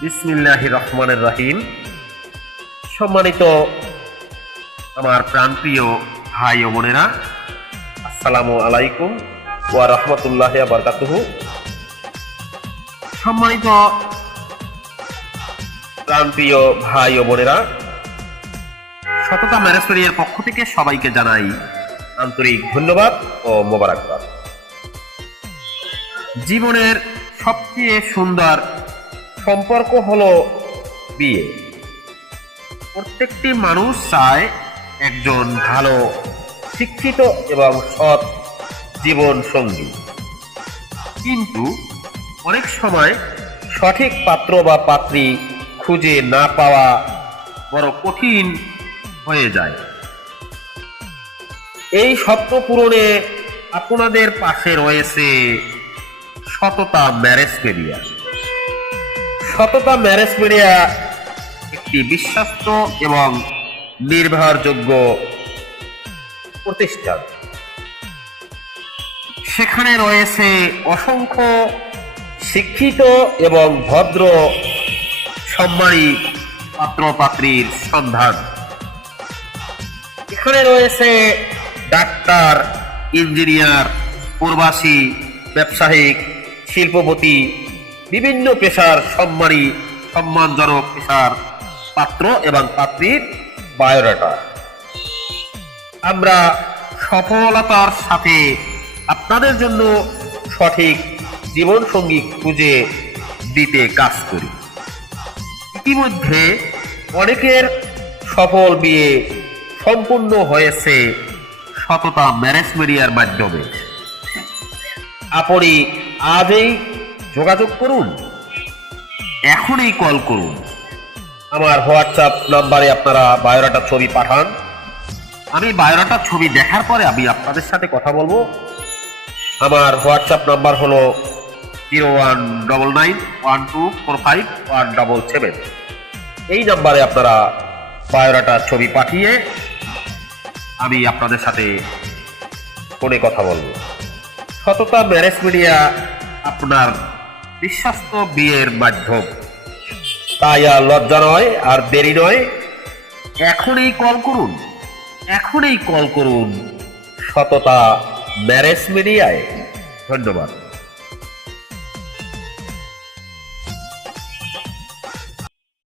বিসমিল্লাহির রহমানির রহিম। সম্মানিত আমার প্রাণপ্রিয় ভাই ও বোনেরা, আসসালামু আলাইকুম ওয়া রাহমাতুল্লাহি ওয়া বারাকাতুহু। সম্মানিত প্রাণপ্রিয় ভাই ও বোনেরা, সততা ম্যারেজ ফেরিয়ার পক্ষ থেকে সবাইকে জানাই আন্তরিক ধন্যবাদ ও মোবারকবাদ। জীবনের সবচেয়ে সুন্দর সম্পর্ক হলো বিয়ে। প্রত্যেকটি মানুষ চায় একজন ভালো শিক্ষিত এবং সৎ জীবন সঙ্গী, কিন্তু অনেক সময় সঠিক পাত্র বা পাত্রী খুঁজে না পাওয়া বড় কঠিন হয়ে যায়। এই স্বপ্ন পূরণে আপনাদের পাশে রয়েছে সততা ম্যারেজ মিডিয়া। সততা ম্যারেজ মিডিয়া একটি বিশ্বস্ত এবং নির্ভরযোগ্য প্রতিষ্ঠান। সেখানে রয়েছে অসংখ্য শিক্ষিত এবং ভদ্র সম্মানী পাত্র পাত্রীর সন্ধান। এখানে রয়েছে ডাক্তার, ইঞ্জিনিয়ার, প্রবাসী, ব্যবসায়িক, শিল্পপতি, বিভিন্ন পেশার সম্মানজনক পেশার পাত্র এবং পাত্রীর বায়োডাটা। আমরা সফলতার সাথে আপনাদের জন্য সঠিক জীবনসঙ্গী খুঁজে দিতে কাজ করি। ইতিমধ্যে অনেকের সফল বিয়ে সম্পূর্ণ হয়েছে সততা ম্যারেজ মিডিয়ার মাধ্যমে। আপনি আজই যোগাযোগ করুন, এখনই কল করুন। আমার হোয়াটসঅ্যাপ নাম্বারে আপনারা বায়োডাটার ছবি পাঠান। আমি বায়োডাটার ছবি দেখার পরে আমি আপনাদের সাথে কথা বলবো। আমার হোয়াটসঅ্যাপ নাম্বার হলো 0199124517। এই নাম্বারে আপনারা বায়োডাটার ছবি পাঠিয়ে আমি আপনাদের সাথে ফোনে কথা বলবো। সততা ম্যারেজ মিডিয়া আপনার বিশ্বস্ত বিয়ের মাধ্যম। তাই আর লজ্জা নয়, আর দেরি নয়, এখনই কল করুন, এখনই কল করুন সততা ম্যারেজ মিডিয়ায়। ধন্যবাদ।